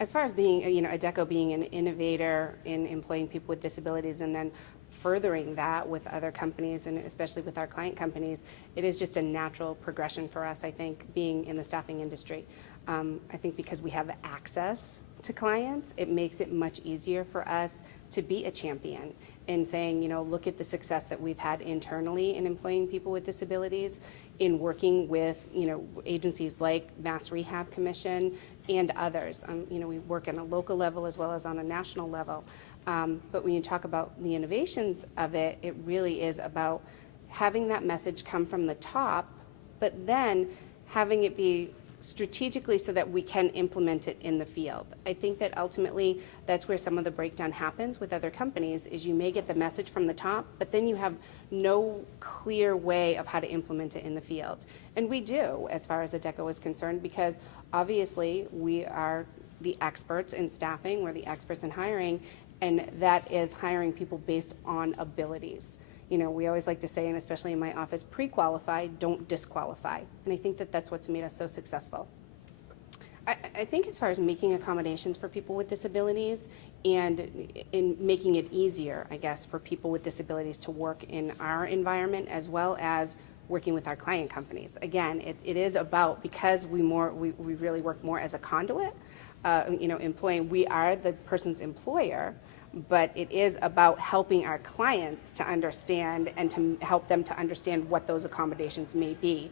As far as being, Adecco being an innovator in employing people with disabilities and then furthering that with other companies and especially with our client companies, it is just a natural progression for us, I think, being in the staffing industry. I think because we have access to clients, it makes it much easier for us to be a champion in saying, look at the success that we've had internally in employing people with disabilities, in working with, agencies like Mass Rehab Commission and others. We work on a local level as well as on a national level. But when you talk about the innovations of it, it really is about having that message come from the top, but then having it be strategically so that we can implement it in the field. I think that ultimately that's where some of the breakdown happens with other companies, is you may get the message from the top, but then you have no clear way of how to implement it in the field. And we do, as far as Adecco is concerned, because obviously we are the experts in staffing, we're the experts in hiring, and that is hiring people based on abilities. We always like to say, and especially in my office, pre-qualify, don't disqualify. And I think that that's what's made us so successful. I think as far as making accommodations for people with disabilities and in making it easier, I guess, for people with disabilities to work in our environment as well as working with our client companies. Again, it is about, because we really work more as a conduit, employing, we are the person's employer, but it is about helping our clients to understand and to help them to understand what those accommodations may be.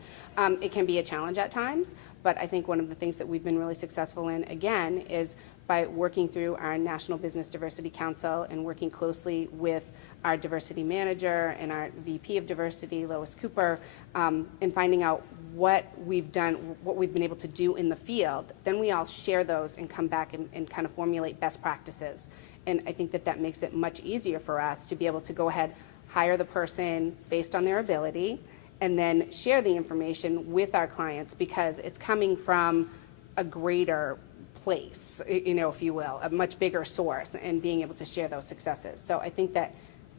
It can be a challenge at times, but I think one of the things that we've been really successful in, again, is by working through our National Business Diversity Council and working closely with our diversity manager and our VP of diversity, Lois Cooper, and finding out what we've done, what we've been able to do in the field. Then we all share those and come back and kind of formulate best practices. And I think that that makes it much easier for us to be able to go ahead, hire the person based on their ability, and then share the information with our clients because it's coming from a greater place, if you will, a much bigger source, and being able to share those successes. So I think that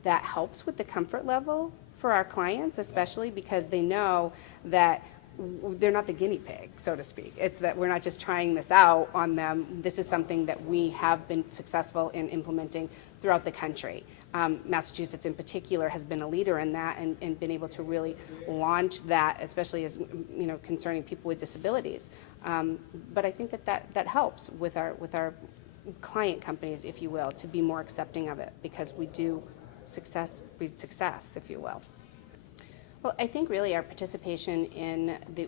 that helps with the comfort level for our clients, especially because they know that they're not the guinea pig, so to speak. It's that we're not just trying this out on them. This is something that we have been successful in implementing throughout the country. Massachusetts in particular has been a leader in that and been able to really launch that, especially as concerning people with disabilities. But I think that helps with our client companies, if you will, to be more accepting of it, because we do success breeds success, if you will. Well, I think really our participation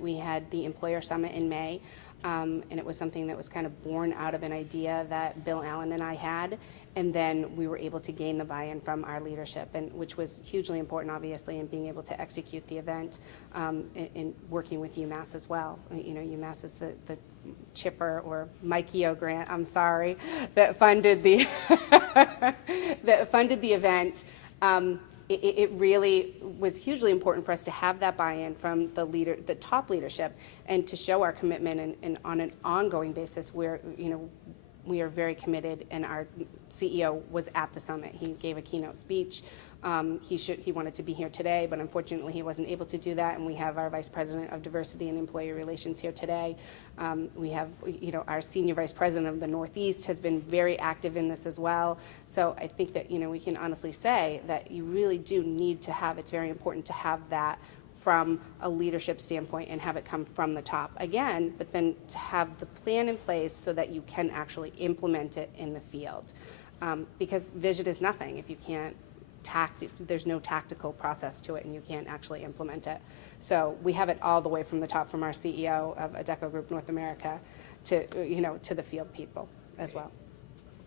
we had the Employer Summit in May, and it was something that was kind of born out of an idea that Bill Allen and I had, and then we were able to gain the buy-in from our leadership, and which was hugely important, obviously, in being able to execute the event, in working with UMass as well. UMass is the Chipper or Mike Yeo grant, I'm sorry, that funded the event. It really was hugely important for us to have that buy-in from the top leadership, and to show our commitment and on an ongoing basis where, we are very committed, and our CEO was at the summit. He gave a keynote speech. He wanted to be here today, but unfortunately he wasn't able to do that, and we have our Vice President of Diversity and Employee Relations here today. We have, our Senior Vice President of the Northeast has been very active in this as well. So I think that, we can honestly say that you really do need to have, it's very important to have that from a leadership standpoint and have it come from the top again, but then to have the plan in place so that you can actually implement it in the field. Because vision is nothing if you can't if there's no tactical process to it and you can't actually implement it. So we have it all the way from the top, from our CEO of Adecco Group North America to, to the field people as well.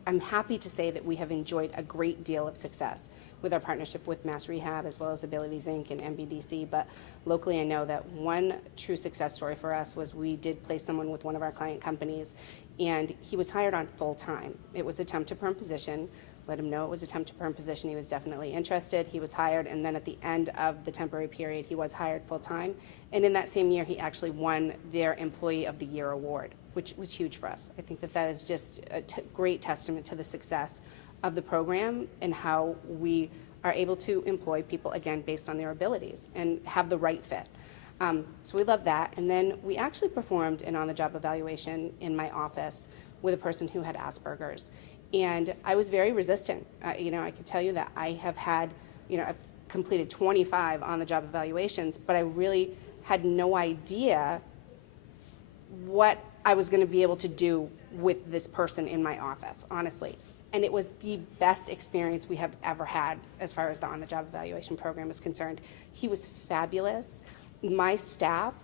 I'm happy to say that we have enjoyed a great deal of success with our partnership with Mass Rehab as well as Abilities Inc. and MBDC, but locally I know that one true success story for us was we did place someone with one of our client companies, and he was hired on full-time. It was a temp to perm position. Let him know it was a temp to perm position. He was definitely interested. He was hired, and then at the end of the temporary period, he was hired full-time. And in that same year, he actually won their Employee of the Year award, which was huge for us. I think that is just a great testament to the success of the program and how we are able to employ people, again, based on their abilities and have the right fit. So we love that. And then we actually performed an on-the-job evaluation in my office with a person who had Asperger's. And I was very resistant. I can tell you that I have had, I've completed 25 on-the-job evaluations, but I really had no idea what I was going to be able to do with this person in my office, honestly. And it was the best experience we have ever had as far as the on-the-job evaluation program is concerned. He was fabulous. My staff,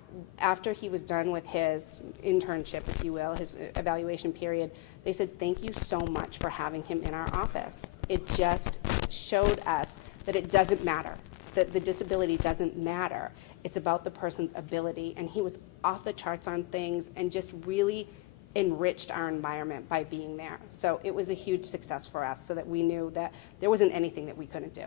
after he was done with his internship, if you will, his evaluation period, they said, thank you so much for having him in our office. It just showed us that it doesn't matter, that the disability doesn't matter. It's about the person's ability. And he was off the charts on things and just really enriched our environment by being there. So it was a huge success for us, so that we knew that there wasn't anything that we couldn't do.